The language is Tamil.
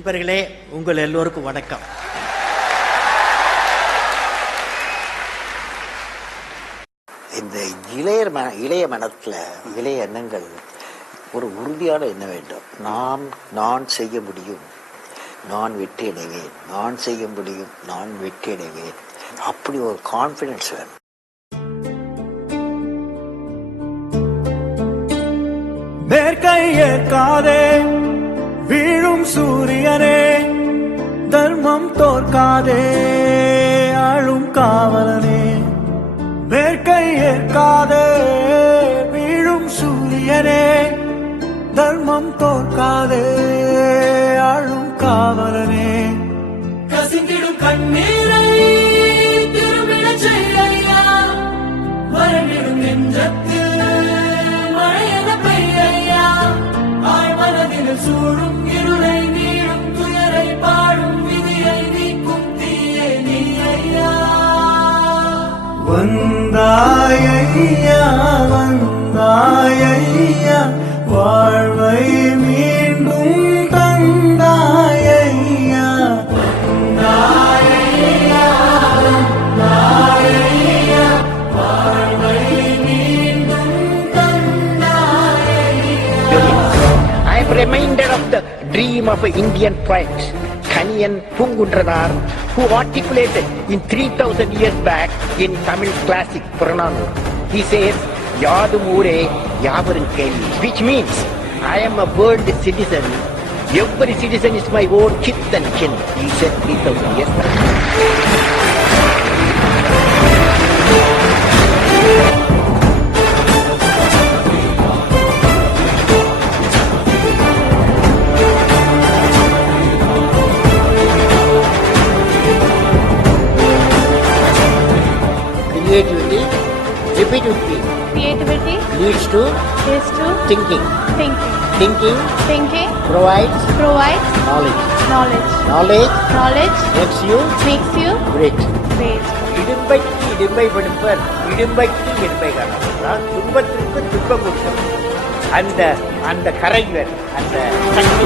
நண்பர்களே, உங்கள் எல்லோருக்கும் வணக்கம். இந்த இளைய மனத்தில் இளைய எண்ணங்கள் ஒரு உறுதியான எண்ணம் வேண்டும். நான் செய்ய முடியும், நான் வெற்றி அடைவேன், நான் செய்ய முடியும், நான் வெற்றி அடைவேன். அப்படி ஒரு கான்ஃபிடன்ஸ் வேணும். மேற்கை ஏற்காதே வீழும் சூரியனே, தர்மம் தோற்காதே ஆளும் காவலனே. மேற்கை ஏற்காதே வீழும் சூரியனே, தர்மம் தோற்காதே ஆளும் காவலனே. கசிந்திடும் கண்ணீரை திரும்பிடச் செய்யா, மரணிடும் நெஞ்சத்தில் மழையென பெய்யா. ஆழ்மனதில் சூழும் இருளை நீடும் துயரை பாடும் விதியை நீக்கும் தீயே நீ ஐயா. வந்தாயையா வந்தாயையா, வாழ்வை மீண்டும் தந்தாயையா. வந்தாயையா வந்தாயையா, வாழ்வை மீண்டும் தந்தாயையா. I am reminded of the dream of an Indian poet, Kaniyan Pungundranar, who articulated in 3000 years back in Tamil classic Purananur. He says, Yadum Ure Yavarum Kelli, which means I am a world citizen. Every citizen is my own kith and kin. He said 3000 years back. Creativity, repeat with me. Creativity Leads to thinking. Thinking Provides knowledge. Knowledge makes you great. இடும்பைக்கு இடும்பை படுப்பர், இடும்பைக்கு இடும்பை காரணம். துன்பத்திற்கு துன்பம் கொடுக்கும் அந்த கரைவர், அந்த சக்தி